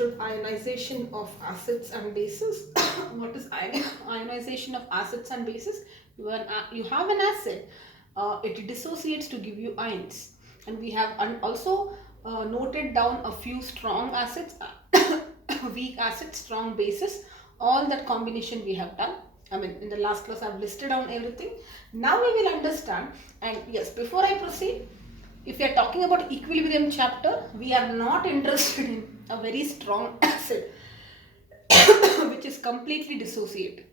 understood ionization of acids and bases. What is ionization of acids and bases? You have an acid, it dissociates to give you ions, and we have also noted down a few strong acids, weak acids, strong bases, all that combination we have done. I mean, in the last class I've listed down everything. Now we will understand. And yes, before I proceed, if we are talking about equilibrium chapter, we are not interested in a very strong acid which is completely dissociated.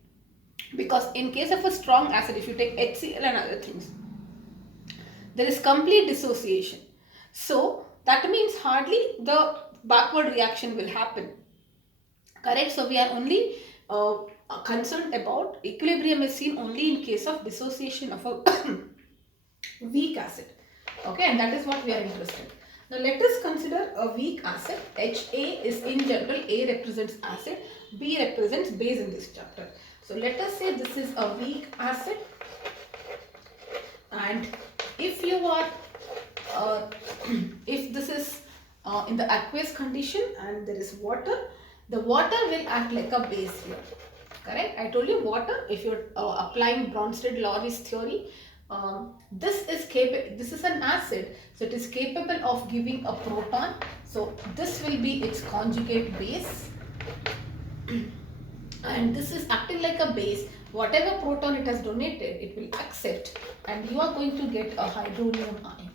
Because in case of a strong acid, if you take HCl and other things, there is complete dissociation. So that means hardly the backward reaction will happen. Correct? So we are only concerned about equilibrium is seen only in case of dissociation of a weak acid. Okay, and that is what we are interested. Now let us consider a weak acid. HA is in general, A represents acid, B represents base in this chapter. So let us say this is a weak acid, and if you are if this is in the aqueous condition and there is water, the water will act like a base here. Correct? I told you water, if you're applying Bronsted-Lewis theory, this is an acid, so it is capable of giving a proton. So this will be its conjugate base, and this is acting like a base. Whatever proton it has donated, it will accept, and you are going to get a hydronium ion.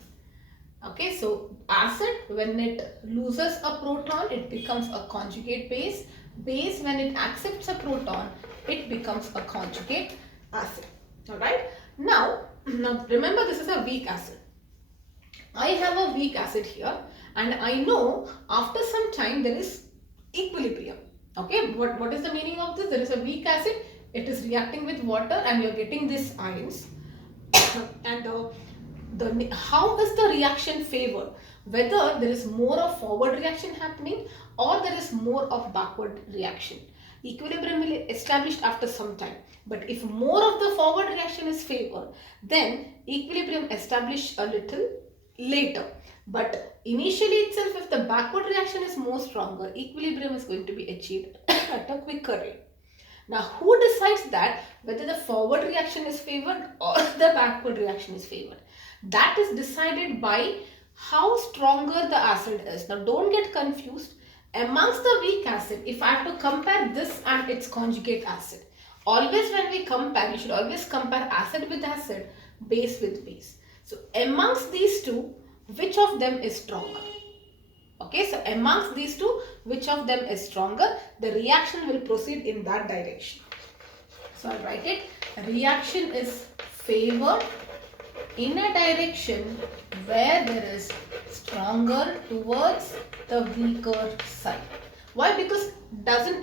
Okay, so acid, when it loses a proton, it becomes a conjugate base. Base, when it accepts a proton, it becomes a conjugate acid. Alright, now remember, this is a weak acid. I have a weak acid here, and I know after some time there is equilibrium. Okay, what is the meaning of this? There is a weak acid, it is reacting with water, and you are getting these ions. And how is the reaction favored? Whether there is more of forward reaction happening or there is more of backward reaction. Equilibrium will be established after some time. But if more of the forward reaction is favored, then equilibrium established a little later. But initially itself, if the backward reaction is more stronger, equilibrium is going to be achieved at a quicker rate. Now, who decides that whether the forward reaction is favored or the backward reaction is favored? That is decided by how stronger the acid is. Now, don't get confused. Amongst the weak acid, if I have to compare this and its conjugate acid, always when we compare, you should always compare acid with acid, base with base. So, amongst these two, which of them is stronger? Okay, so amongst these two, which of them is stronger? The reaction will proceed in that direction. So I'll write it. Reaction is favored in a direction where there is stronger towards the weaker side. Why? Because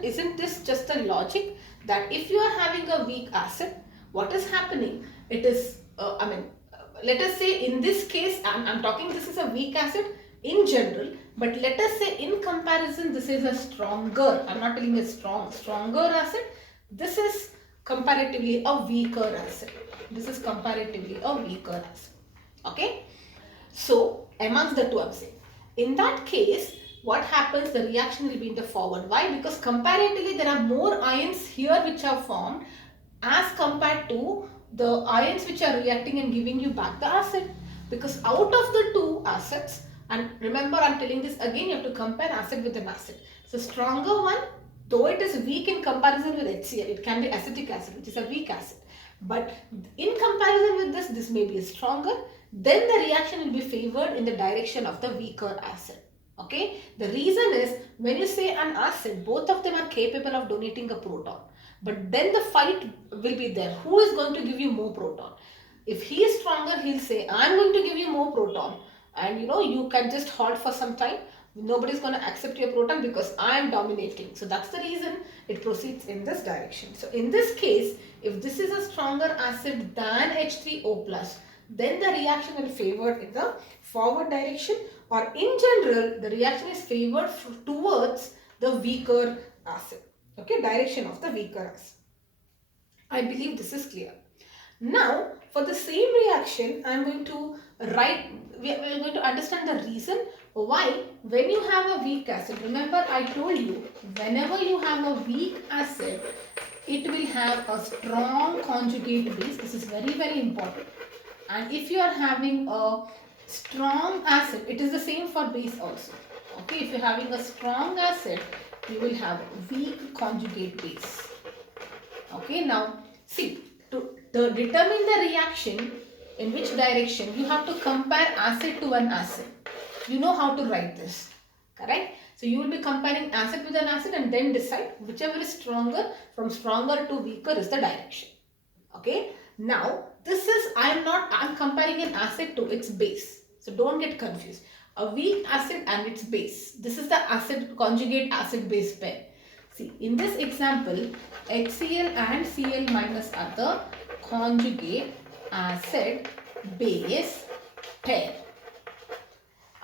isn't this just a logic that if you are having a weak acid, what is happening? It is, let us say in this case, I'm talking this is a weak acid in general, but let us say in comparison this is a stronger, I'm not telling a stronger acid, this is comparatively a weaker acid. This is comparatively a weaker acid. Okay, so amongst the two I'm saying, in that case what happens, the reaction will be in the forward. Why? Because comparatively there are more ions here which are formed as compared to the ions which are reacting and giving you back the acid. Because out of the two acids, and remember I'm telling this again, you have to compare acid with an acid. So stronger one, though it is weak in comparison with HCl, it can be acetic acid, which is a weak acid. But in comparison with this may be stronger. Then the reaction will be favored in the direction of the weaker acid. Okay. The reason is, when you say an acid, both of them are capable of donating a proton. But then the fight will be there. Who is going to give you more proton? If he is stronger, he'll say, I'm going to give you more proton. And you can just halt for some time. Nobody's going to accept your proton because I am dominating. So that's the reason it proceeds in this direction. So in this case, if this is a stronger acid than H3O+, then the reaction will favor in the forward direction, or in general, the reaction is favored towards the weaker acid. Okay, direction of the weaker acid. I believe this is clear. Now, for the same reaction, I am going to write, we are going to understand the reason Why? When you have a weak acid, remember I told you, whenever you have a weak acid, it will have a strong conjugate base. This is very, very important. And if you are having a strong acid, it is the same for base also. Okay, if you're having a strong acid, you will have weak conjugate base. Okay, now see, to determine the reaction in which direction, you have to compare acid to an acid. You know how to write this, correct? So you will be comparing acid with an acid and then decide whichever is stronger, from stronger to weaker is the direction. Okay, now this is, I'm comparing an acid to its base. So don't get confused. A weak acid and its base. This is the acid conjugate acid base pair. See, in this example, HCl and Cl minus are the conjugate acid base pair.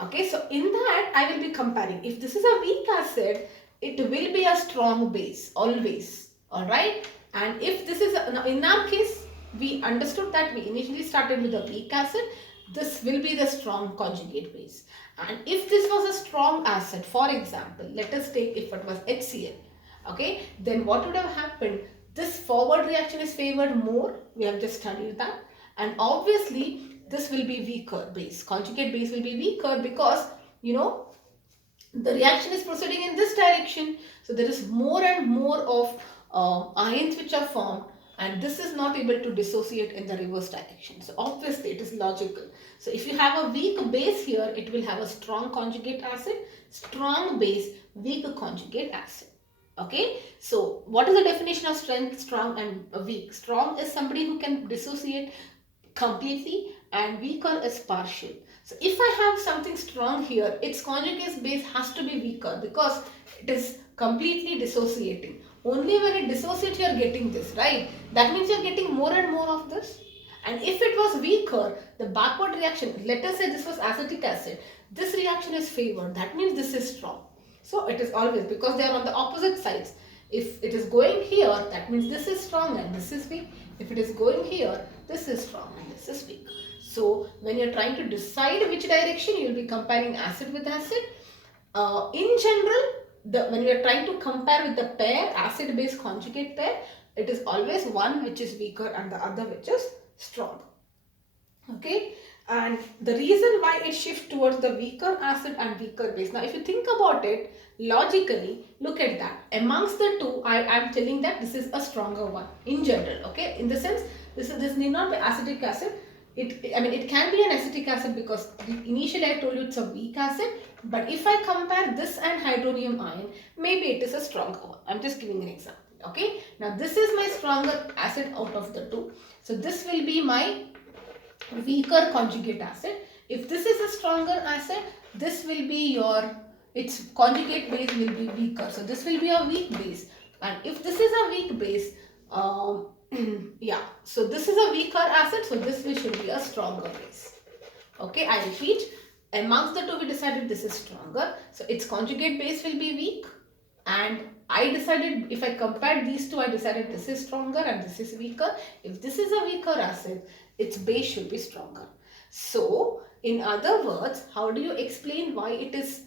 Okay, so in that I will be comparing. If this is a weak acid, it will be a strong base always. Alright, and if this is in our case, we understood that we initially started with a weak acid. This will be the strong conjugate base. And if this was a strong acid, for example, let us take if it was HCl. Okay, then what would have happened? This forward reaction is favored more. We have just studied that. And obviously, this will be weaker base. Conjugate base will be weaker because, the reaction is proceeding in this direction. So there is more and more of ions which are formed, and this is not able to dissociate in the reverse direction. So obviously it is logical. So if you have a weak base here, it will have a strong conjugate acid, strong base, weak conjugate acid. Okay, so what is the definition of strength, strong and weak? Strong is somebody who can dissociate completely, and weaker is partial. So if I have something strong here, its conjugate base has to be weaker because it is completely dissociating. Only when it dissociates you are getting this, right? That means you are getting more and more of this. And if it was weaker, the backward reaction, let us say this was acetic acid, this reaction is favored. That means this is strong. So it is always, because they are on the opposite sides. If it is going here, that means this is strong and this is weak. If it is going here, this is strong and this is weak. So when you are trying to decide which direction, you will be comparing acid with acid. In general, when you are trying to compare with the pair, acid-base conjugate pair, it is always one which is weaker and the other which is strong. Okay, and the reason why it shifts towards the weaker acid and weaker base. Now, if you think about it logically, look at that. Amongst the two, I am telling that this is a stronger one in general. Okay, in the sense this need not be acetic acid. It can be an acetic acid because initially I told you it's a weak acid. But if I compare this and hydronium ion, maybe it is a stronger one. I'm just giving an example. Okay, now this is my stronger acid out of the two. So this will be my weaker conjugate acid. If this is a stronger acid, this will be its conjugate base will be weaker. So this will be a weak base. And if this is a weak base, yeah, so this is a weaker acid, so this should be a stronger base. Okay, I repeat, amongst the two we decided this is stronger, so its conjugate base will be weak, and I decided, if I compared these two, I decided this is stronger and this is weaker. If this is a weaker acid, its base should be stronger. So in other words, how do you explain why it is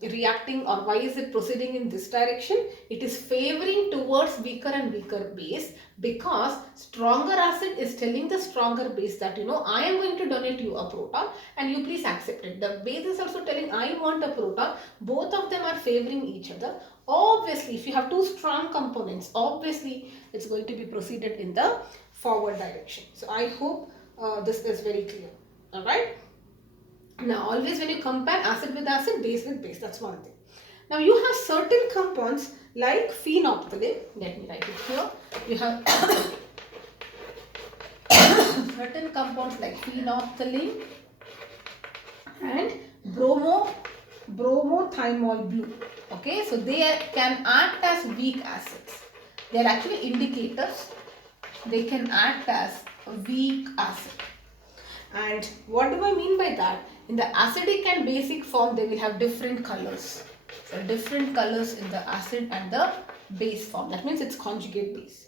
reacting, or why is it proceeding in this direction? It is favoring towards weaker and weaker base because stronger acid is telling the stronger base that I am going to donate you a proton and you please accept it. The base is also telling I want a proton. Both of them are favoring each other. Obviously, if you have two strong components, obviously it's going to be proceeded in the forward direction. So I hope this is very clear. Alright. Now, always when you compare acid with acid, base with base, that's one thing. Now, you have certain compounds like phenolphthalein. Let me write it here. You have certain compounds like phenolphthalein and bromothymol blue. Okay, so they can act as weak acids. They are actually indicators. They can act as a weak acid. And what do I mean by that? In the acidic and basic form, they will have different colors. So different colors in the acid and the base form. That means it's conjugate base.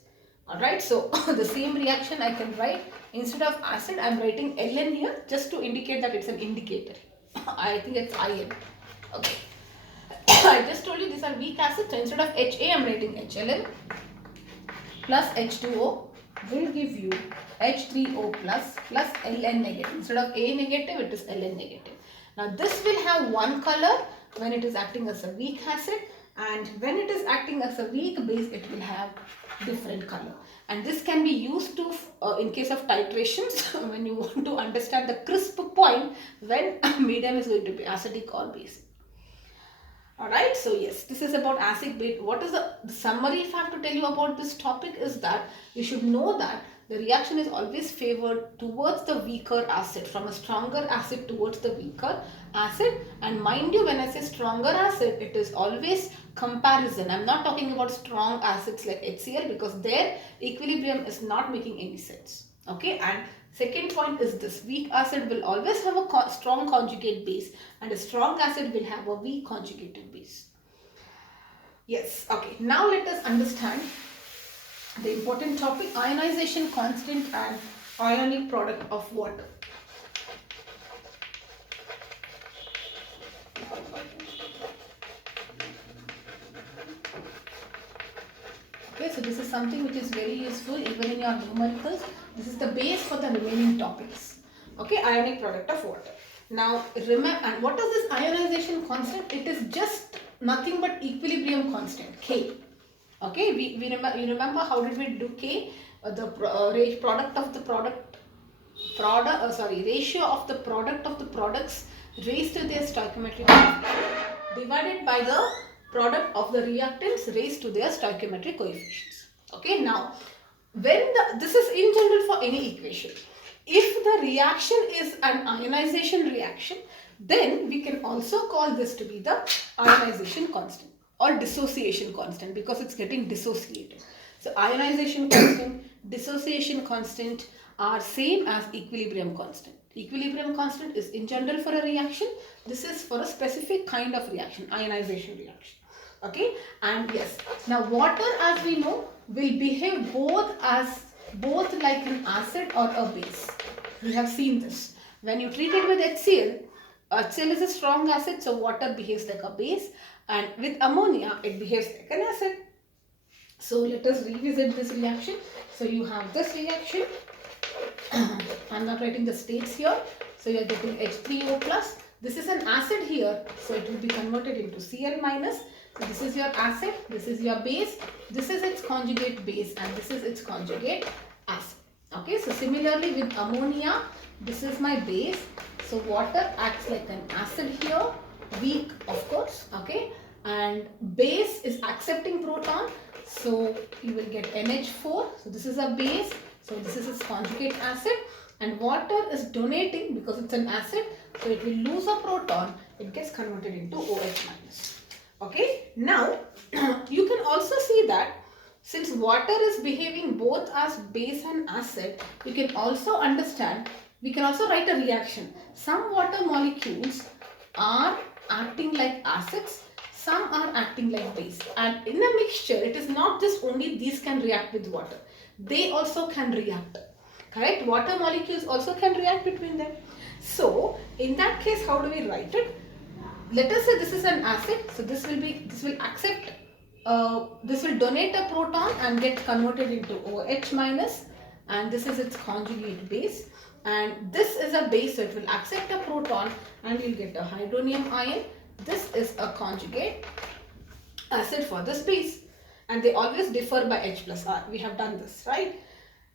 Alright, so the same reaction I can write, instead of acid, I am writing Ln here just to indicate that it's an indicator. I think it's IN. Okay. I just told you these are weak acids. So instead of HA, I'm writing HLN plus H2O will give you H3O plus Ln negative. Instead of A negative, it is Ln negative. Now this will have one color when it is acting as a weak acid, and when it is acting as a weak base, it will have different color. And this can be used to in case of titrations when you want to understand the crisp point when a medium is going to be acidic or basic. Alright, so yes, this is about acid base. What is the summary if I have to tell you about this topic is that you should know that the reaction is always favored towards the weaker acid, from a stronger acid towards the weaker acid. And mind you, when I say stronger acid, it is always comparison. I'm not talking about strong acids like HCl, because their equilibrium is not making any sense. Okay, and second point is this: weak acid will always have a strong conjugate base, and a strong acid will have a weak conjugated base. Yes, okay. Now let us understand the important topic: ionization constant and ionic product of water. Okay, so this is something which is very useful even in your numericals. This is the base for the remaining topics. Okay, ionic product of water. Now remember, and what is this ionization constant? It is just nothing but equilibrium constant, K. Okay, we remember how did we do K? The product of the ratio of the product of the products raised to their stoichiometric divided by the product of the reactants raised to their stoichiometric coefficients. Okay, now when this is in general for any equation. If the reaction is an ionization reaction, then we can also call this to be the ionization constant or dissociation constant, because it's getting dissociated. So ionization constant, dissociation constant are same as equilibrium constant. Equilibrium constant is in general for a reaction. This is for a specific kind of reaction, ionization reaction. Okay, and yes, now water, as we know, will behave both like an acid or a base. We have seen this. When you treat it with HCl, HCl is a strong acid, so water behaves like a base, and with ammonia, it behaves like an acid. So let us revisit this reaction. So you have this reaction. I'm not writing the states here. So you are getting H3O plus. This is an acid here, so it will be converted into Cl minus. So this is your acid, this is your base, this is its conjugate base, and this is its conjugate acid. Okay, so similarly with ammonia, this is my base. So water acts like an acid here, weak of course, okay, and base is accepting proton. So you will get NH4. So this is a base, so this is its conjugate acid, and water is donating because it's an acid, so it will lose a proton, it gets converted into OH minus. Okay, now you can also see that since water is behaving both as base and acid, you can also understand, we can also write a reaction. Some water molecules are acting like acids, some are acting like base, and in a mixture it is not just only these can react with water, they also can react. Correct? Water molecules also can react between them. So in that case, how do we write it? Let us say this is an acid, so this will donate a proton and get converted into OH minus, and this is its conjugate base, and this is a base, so it will accept a proton and you'll get a hydronium ion. This is a conjugate acid for this base, and they always differ by H plus R. We have done this, right?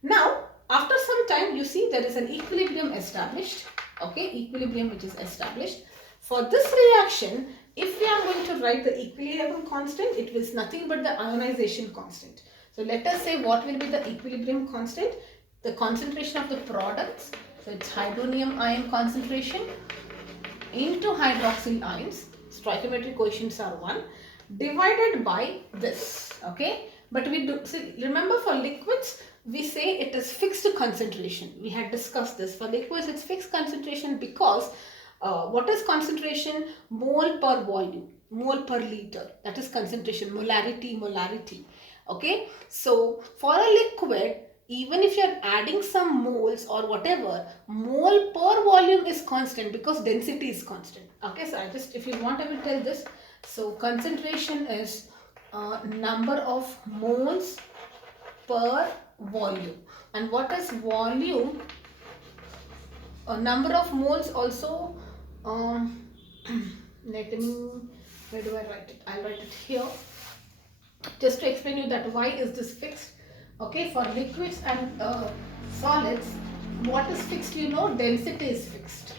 Now after some time, you see there is an equilibrium established. Okay, equilibrium which is established. For this reaction, if we are going to write the equilibrium constant, it is nothing but the ionization constant. So let us say what will be the equilibrium constant? The concentration of the products. So it's hydronium ion concentration into hydroxyl ions. Stoichiometric coefficients are 1 divided by this. Okay, but we do see, remember for liquids we say it is fixed concentration. We had discussed this. For liquids it's fixed concentration because what is concentration? Mole per volume, mole per liter. That is concentration, molarity. Okay, so for a liquid, even if you're adding some moles or whatever, mole per volume is constant because density is constant. Okay, so I just, if you want, I will tell this. So concentration is number of moles per volume. And what is volume? Number of moles also, let me, where do I write it? I'll write it here. Just to explain you that why is this fixed. Okay, for liquids and solids, what is fixed? You know, density is fixed.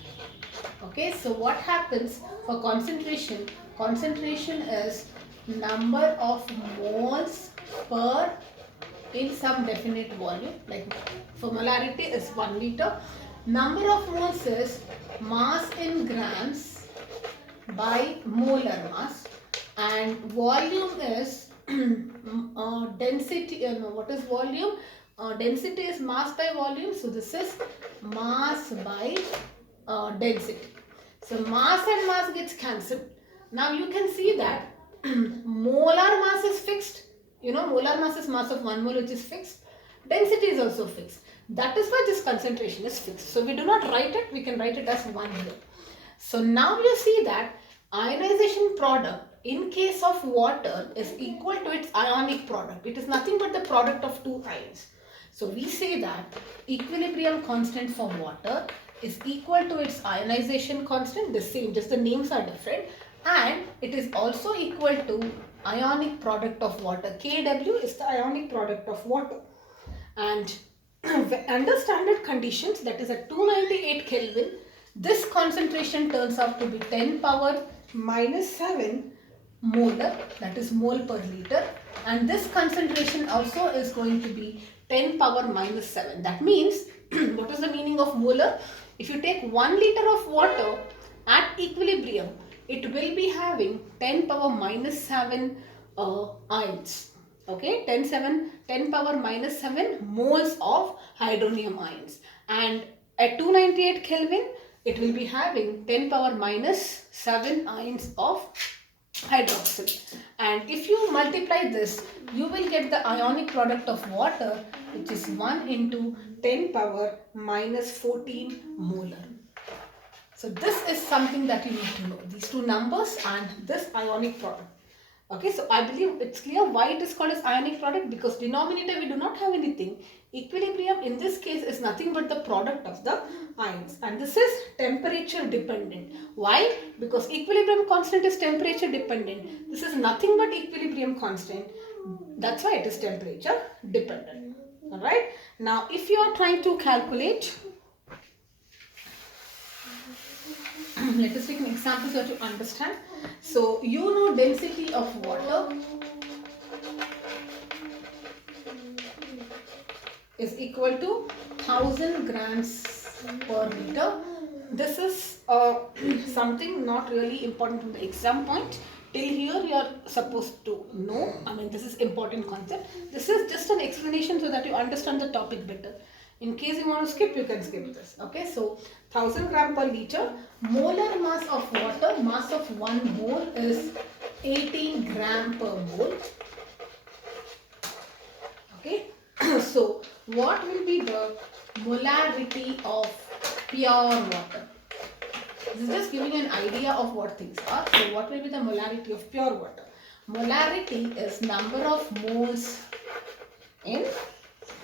Okay, so what happens for concentration? Concentration is number of moles per in some definite volume. Like for molarity is 1 liter. Number of moles is mass in grams by molar mass, and volume is density. No, what is volume? Density is mass by volume, so this is mass by density. So mass and mass gets cancelled. Now you can see that molar mass is fixed. You know, molar mass is mass of 1 mole, which is fixed. Density is also fixed. That is why this concentration is fixed. So we do not write it, we can write it as 1 here. So now you see that ionization product in case of water is equal to its ionic product. It is nothing but the product of two ions. So we say that equilibrium constant for water is equal to its ionization constant, the same, just the names are different, and it is also equal to ionic product of water. KW is the ionic product of water. And under standard conditions, that is at 298 Kelvin, this concentration turns out to be 10 power minus 7 molar, that is mole per liter, and this concentration also is going to be 10 power minus 7. That means, what is the meaning of molar? If you take 1 liter of water at equilibrium, it will be having 10 power minus 7 ions. Okay, 10 power minus 7 moles of hydronium ions, and at 298 Kelvin it will be having 10 power minus 7 ions of hydroxyl. And if you multiply this, you will get the ionic product of water, which is 1 into 10 power minus 14 molar. So this is something that you need to know, these two numbers and this ionic product. Okay, so I believe it's clear why it is called as ionic product, because denominator we do not have anything. Equilibrium in this case is nothing but the product of the ions, and this is temperature dependent. Why? Because equilibrium constant is temperature dependent. This is nothing but equilibrium constant. That's why it is temperature dependent. Alright. Now if you are trying to calculate, let us take an example so that you understand. So you know density of water is equal to 1000 grams per liter. This is something not really important from the exam point. Till here you are supposed to know. I mean, this is important concept. This is just an explanation so that you understand the topic better. In case you want to skip, you can skip this. Okay, so 1000 gram per liter. Molar mass of water, mass of 1 mole is 18 gram per mole. Okay, so what will be the molarity of pure water? This is just giving an idea of what things are. So what will be the molarity of pure water? Molarity is number of moles in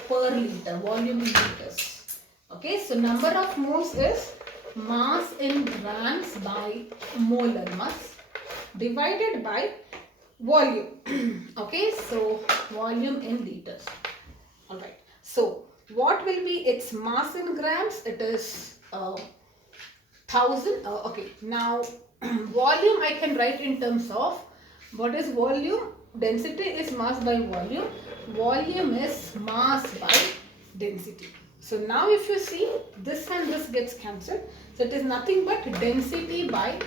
per liter, volume in liters. Okay, so number of moles is mass in grams by molar mass divided by volume. Okay, so volume in liters. Alright, so what will be its mass in grams? It is 1000. Okay, now volume I can write in terms of, what is volume? Density is mass by volume. Volume is mass by density. So now if you see, this and this gets cancelled. So it is nothing but density by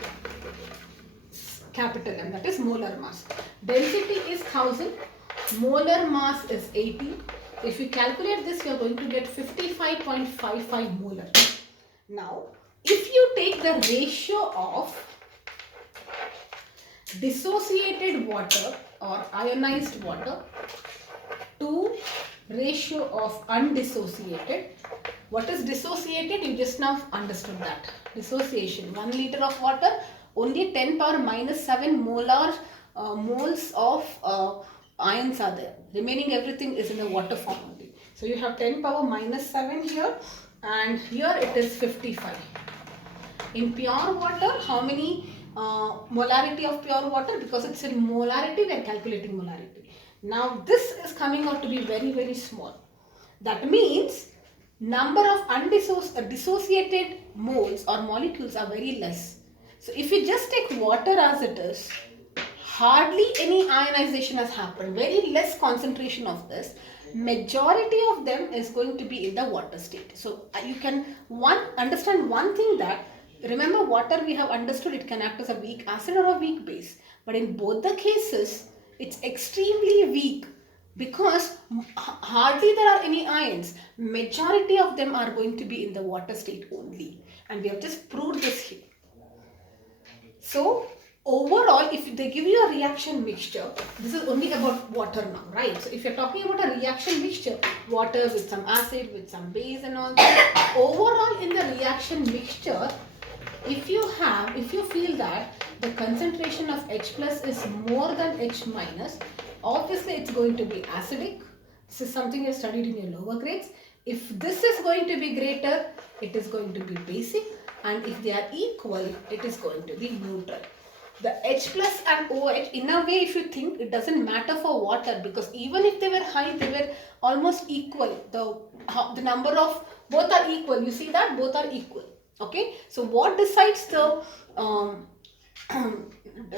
capital M, that is molar mass. Density is 1000. Molar mass is 80. If you calculate this, you are going to get 55.55 molar. Now, if you take the ratio of dissociated water or ionized water to ratio of undissociated. What is dissociated? You just now understood that. Dissociation. 1 liter of water, only 10 power minus 7 molar moles of ions are there. Remaining everything is in the water form only. So you have 10 power minus 7 here, and here it is 55. In pure water, how many molarity of pure water? Because it's in molarity, we are calculating molarity. Now this is coming out to be very, very small. That means number of dissociated moles or molecules are very less. So if you just take water as it is, hardly any ionization has happened, very less concentration of this. Majority of them is going to be in the water state. So you can understand one thing, that remember water we have understood it can act as a weak acid or a weak base, but in both the cases it's extremely weak because hardly there are any ions. Majority of them are going to be in the water state only, and we have just proved this here. So overall, if they give you a reaction mixture, this is only about water now, right? So if you're talking about a reaction mixture, water with some acid, with some base and all that, overall in the reaction mixture, if you feel that the concentration of H plus is more than H minus, obviously it's going to be acidic. This is something you studied in your lower grades. If this is going to be greater, it is going to be basic, and if they are equal, it is going to be neutral. The H plus and OH, in a way, if you think, it doesn't matter for water, because even if they were high, they were almost equal. The number of both are equal. You see that both are equal. Okay. So what decides the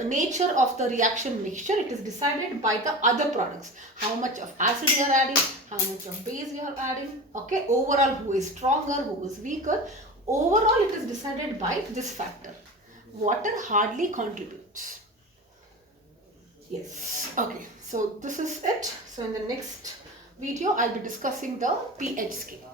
nature of the reaction mixture? It is decided by the other products. How much of acid you are adding, how much of base you are adding. Okay. Overall, who is stronger, who is weaker. Overall, it is decided by this factor. Water hardly contributes. Yes. Okay. So this is it. So in the next video, I'll be discussing the pH scale.